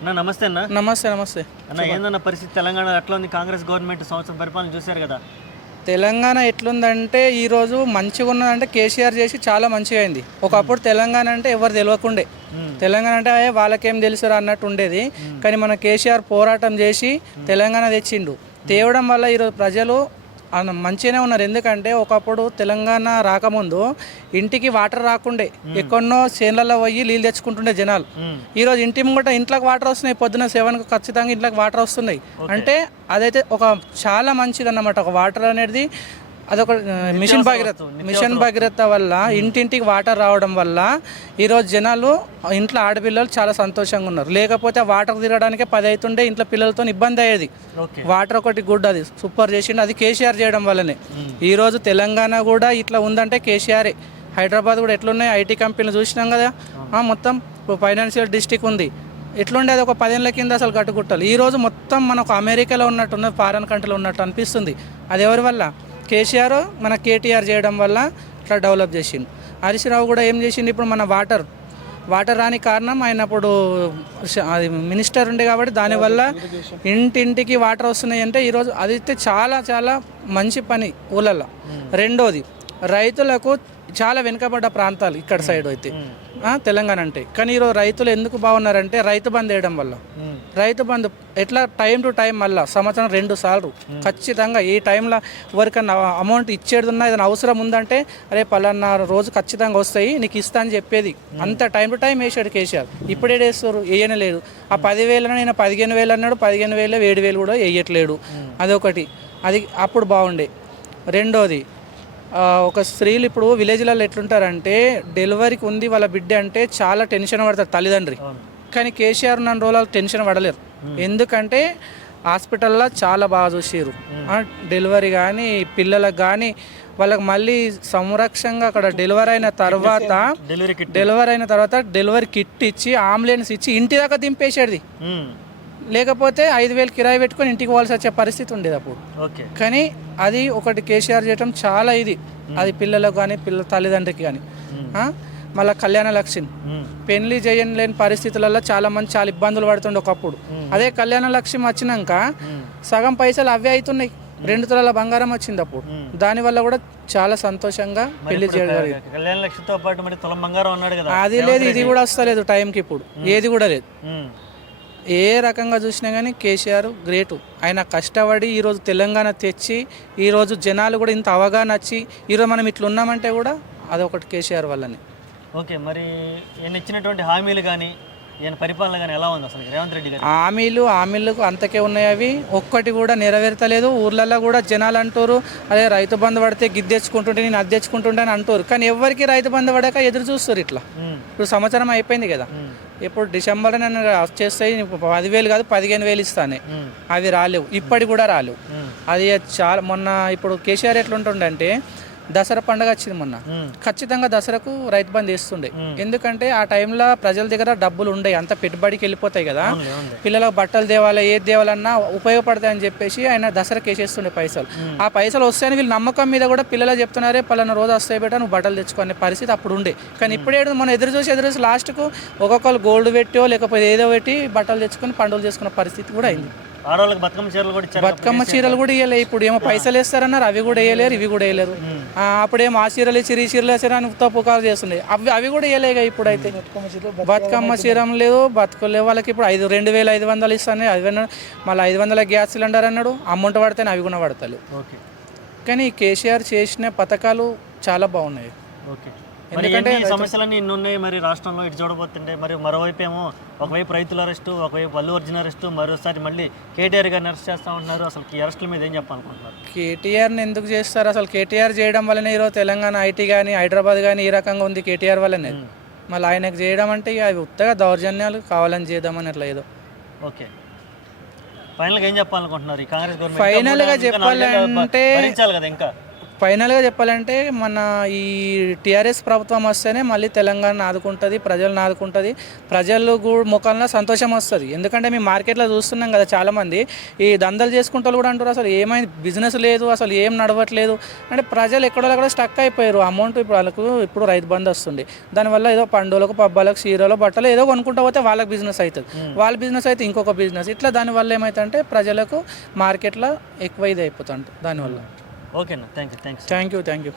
అన్న నమస్తే అన్న. నమస్తే నమస్తే అన్న ఏందన్న పరిస్థితి తెలంగాణ ఎట్లా ఉంది? కాంగ్రెస్ గవర్నమెంట్ సంవత్సరం పరిపాలన చూశారు కదా. తెలంగాణ ఎట్లుందంటే ఈరోజు మంచిగా ఉన్నదంటే కేసీఆర్ చేసి చాలా మంచిగా అయింది. ఒకప్పుడు తెలంగాణ అంటే ఎవరు తెలియకుండే, తెలంగాణ అంటే వాళ్ళకేం తెలుసురా అన్నట్టు ఉండేది. కానీ మన కేసీఆర్ పోరాటం చేసి తెలంగాణ తెచ్చిండు. తేవడం వల్ల ఈరోజు ప్రజలు మంచిగానే ఉన్నారు. ఎందుకంటే ఒకప్పుడు తెలంగాణ రాకముందు ఇంటికి వాటర్ రాకుండే, ఎక్కడనో చేన్లలో పోయి నీళ్ళు తెచ్చుకుంటుండే జనాలు. ఈరోజు ఇంటి ముంగట ఇంట్లోకి వాటర్ వస్తున్నాయి. పొద్దున 7కు ఖచ్చితంగా ఇంట్లోకి వాటర్ వస్తున్నాయి. అంటే అదైతే ఒక చాలా మంచిది అన్నమాట. ఒక వాటర్ అనేది అదొక మిషన్ భగీరథ వల్ల ఇంటింటికి వాటర్ రావడం వల్ల ఈరోజు జనాలు ఇంట్లో ఆడపిల్లలు చాలా సంతోషంగా ఉన్నారు. లేకపోతే వాటర్ తిరగడానికే 10 అవుతుండే, ఇంట్లో పిల్లలతో ఇబ్బంది అయ్యేది. వాటర్ ఒకటి గుడ్, అది సూపర్ చేసిండు. అది కేసీఆర్ చేయడం వల్లనే ఈరోజు తెలంగాణ కూడా ఇట్లా ఉందంటే కేసీఆరే. హైదరాబాద్ కూడా ఎట్లున్నాయి ఐటీ కంపెనీలు చూసినాం కదా, మొత్తం ఫైనాన్షియల్ డిస్ట్రిక్ట్ ఉంది. ఎట్లుండే అది ఒక 10 ఏళ్ళ కింద అసలు కట్టుకుంటారు. ఈరోజు మొత్తం మనకు అమెరికాలో ఉన్నట్టున్న ఫారెన్ కంట్రీలో ఉన్నట్టు అనిపిస్తుంది. అది ఎవరి వల్ల? కేసీఆర్ మన కేటీఆర్ చేయడం వల్ల ఇట్లా డెవలప్ చేసిండు. హరీష్ రావు కూడా ఏం చేసిండు, ఇప్పుడు మన వాటర్ రాని కారణం ఆయన అప్పుడు అది మినిస్టర్ ఉండే కాబట్టి దానివల్ల ఇంటింటికి వాటర్ వస్తున్నాయి. అంటే ఈరోజు అది అయితే చాలా చాలా మంచి పని ఊళ్ళల్లో. రెండోది, రైతులకు చాలా వెనుకబడ్డ ప్రాంతాలు ఇక్కడ సైడ్ అయితే తెలంగాణ అంటే. కానీ ఈరోజు రైతులు ఎందుకు బాగున్నారంటే రైతు బంద్ వేయడం వల్ల. రైతు బంధు ఎట్లా టైం టు టైం మళ్ళీ సంవత్సరం 2 సార్లు ఖచ్చితంగా ఈ టైంలో ఎవరికన్నా అమౌంట్ ఇచ్చేది ఉన్నా ఏదైనా అవసరం ఉందంటే అరే పలానా రోజు ఖచ్చితంగా వస్తాయి నీకు ఇస్తా అని చెప్పేది. అంత టైం టు టైం వేసాడు కేసీఆర్. ఇప్పుడే వేస్తారు, వేయనలేదు. ఆ 10,000 నేను 15,000 అన్నాడు, 15,000 7,000 కూడా వేయట్లేడు. అదొకటి, అది అప్పుడు బాగుండే. రెండోది, ఒక స్త్రీలు ఇప్పుడు విలేజ్లలో ఎట్లుంటారంటే డెలివరీకి ఉంది వాళ్ళ బిడ్డ అంటే చాలా టెన్షన్ పడతారు తల్లిదండ్రి. కానీ కేసీఆర్ నన్ను రోజులు టెన్షన్ పడలేరు. ఎందుకంటే హాస్పిటల్లో చాలా బాగా చూసారు. డెలివరీ కానీ పిల్లలకు కానీ వాళ్ళకి మళ్ళీ సంరక్షంగా అక్కడ డెలివరీ అయిన తర్వాత డెలివరీ కిట్ ఇచ్చి అంబులెన్స్ ఇచ్చి ఇంటి దాకా దింపేసేది. లేకపోతే 5,000 కిరాయి పెట్టుకొని ఇంటికి పోవాల్సి వచ్చే పరిస్థితి ఉండేది అప్పుడు. కానీ అది ఒకటి కేసీఆర్ చేయటం చాలా ఇది. అది పిల్లలకు కానీ తల్లిదండ్రికి కానీ. మళ్ళీ కళ్యాణ లక్ష్మి పెళ్లి చేయలేని పరిస్థితులలో చాలా మంది చాలా ఇబ్బందులు పడుతుండే ఒకప్పుడు. అదే కళ్యాణ లక్ష్మి వచ్చినాక సగం పైసలు అవే అవుతున్నాయి. 2 తులాల బంగారం వచ్చింది అప్పుడు. దానివల్ల కూడా చాలా సంతోషంగా పెళ్లి చేయగలిగారు. అది లేదు, ఇది కూడా వస్తలేదు టైంకి. ఇప్పుడు ఏది కూడా లేదు. ఏ రకంగా చూసినా కానీ కేసీఆర్ గ్రేటు. ఆయన కష్టపడి ఈరోజు తెలంగాణ తెచ్చి ఈరోజు జనాలు కూడా ఇంత అవగాహన వచ్చి ఈరోజు మనం ఇట్లా ఉన్నామంటే కూడా అదొకటి కేసీఆర్ వల్లనే. ఓకే, మరి ఈయన ఇచ్చినటువంటి హామీలు కానీ ఈయన పరిపాలన కానీ ఎలా ఉంది అసలు రేవంత్ రెడ్డి గారు? హామీలకు అంతకే ఉన్నాయి. అవి ఒక్కటి కూడా నెరవేర్తలేదు. ఊర్లలో కూడా జనాలు అంటారు అదే రైతు బంధు పడితే గిద్దెచ్చుకుంటుంటే నేను అది తెచ్చుకుంటుంటే అని అంటారు. కానీ ఎవరికి రైతు బంధు పడాక ఎదురు చూస్తారు. ఇట్లా ఇప్పుడు సంవత్సరం అయిపోయింది కదా, ఇప్పుడు డిసెంబర్ నన్ను వచ్చేస్తాయి 10,000 కాదు 15,000 ఇస్తానే, అవి రాలేవు. ఇప్పటి కూడా రాలేవు. అది చాలా మొన్న ఇప్పుడు కేసీఆర్ ఎట్లుంటుండే అంటే దసరా పండుగ వచ్చింది మొన్న, ఖచ్చితంగా దసరాకు రైతు బంధు వేస్తుండే. ఎందుకంటే ఆ టైంలో ప్రజల దగ్గర డబ్బులు ఉండే, అంత పెట్టుబడికి వెళ్ళిపోతాయి కదా, పిల్లలకు బట్టలు తేవాలి ఏది తేవాలన్నా ఉపయోగపడతాయి అని చెప్పేసి ఆయన దసరాకి వేసేస్తుండే పైసలు. ఆ పైసలు వస్తాయని వీళ్ళు నమ్మకం మీద కూడా పిల్లలు చెప్తున్నారే పలానా రోజు వస్తాయి బేటా నువ్వు బట్టలు తెచ్చుకునే పరిస్థితి అప్పుడు ఉండే. కానీ ఇప్పుడే మనం ఎదురు చూసి లాస్ట్కు ఒక్కొక్కరు గోల్డ్ పెట్టో లేకపోతే ఏదో పెట్టి బట్టలు తెచ్చుకొని పండుగలు చేసుకునే పరిస్థితి కూడా అయింది. ఆడవాళ్ళకి బతుకమ్మ చీరలు కూడా ఇవ్వలే. ఇప్పుడు ఏమో పైసలు వేస్తారన్నారు, అవి కూడా వేయలేరు, ఇవి కూడా వేయలేరు. అప్పుడేమో ఆ చీరలు ఇచ్చి ఈ చీరలు వేసారని పుకారు చేస్తున్నాయి. అవి కూడా వేయలేగా. ఇప్పుడైతే బతుకమ్మ చీరం లేదు, బతుకులే. వాళ్ళకి ఇప్పుడు 2,500 ఇస్తాను, మళ్ళీ 500 గ్యాస్ సిలిండర్ అన్నాడు. అమౌంట్ పడితేనే అవి కూడా పడతాయి. కానీ కేసీఆర్ చేసిన పథకాలు చాలా బాగున్నాయి. ఎందుకంటే సమస్యలన్నీ ఇన్ని ఉన్నాయి మరి రాష్ట్రంలో. ఇటు చూడబోతుంటే మరి మరోవైపు ఏమో ఒకవైపు రైతుల అరెస్టు, ఒకవైపు అల్లు అర్జున్ అరెస్టు, మరోసారి మళ్ళీ కేటీఆర్ గారిని అరెస్ట్ చేస్తూ ఉంటున్నారు. అసలు ఈ అరెస్టుల మీద ఏం చెప్పాలనుకుంటున్నారు? కేటీఆర్ని ఎందుకు చేస్తారు? అసలు కేటీఆర్ చేయడం వల్లనే ఈరోజు తెలంగాణ ఐటీ కానీ హైదరాబాద్ కానీ ఈ రకంగా ఉంది. కేటీఆర్ వల్లనే. మళ్ళీ ఆయనకు చేయడం అంటే అవి ఉత్తగా దౌర్జన్యాలు కావాలని చేద్దామని అట్లా ఏదో. ఓకే, ఫైనల్గా ఏం చెప్పాలనుకుంటున్నారు? ఈ కాంగ్రెస్ గవర్నమెంట్ ఫైనల్గా చెప్పాలంటే భరించాలి కదా ఇంకా. ఫైనల్గా చెప్పాలంటే మన ఈ టీఆర్ఎస్ ప్రభుత్వం వస్తేనే మళ్ళీ తెలంగాణ ఆదుకుంటుంది, ప్రజలను ఆదుకుంటుంది, ప్రజలు ముఖంలో సంతోషం వస్తుంది. ఎందుకంటే మేము మార్కెట్లో చూస్తున్నాం కదా, చాలామంది ఈ దందలు చేసుకుంటూ కూడా అంటారు అసలు ఏమైంది, బిజినెస్ లేదు, అసలు ఏం నడవట్లేదు అంటే ప్రజలు ఎక్కడో స్టక్ అయిపోయారు. అమౌంట్ ఇప్పుడు వాళ్ళకు ఇప్పుడు రైతు బంధు వస్తుంది, దానివల్ల ఏదో పండుగలకు పబ్బాలకు చీరలు బట్టలు ఏదో కొనుక్కుంటూ పోతే వాళ్ళకి బిజినెస్ అవుతుంది, వాళ్ళ బిజినెస్ అయితే ఇంకొక బిజినెస్, ఇట్లా దానివల్ల ఏమవుతుందంటే ప్రజలకు మార్కెట్లో ఎక్కువ ఇది అయిపోతుంది దానివల్ల. ఓకేనా, థ్యాంక్ యూ. Thank you.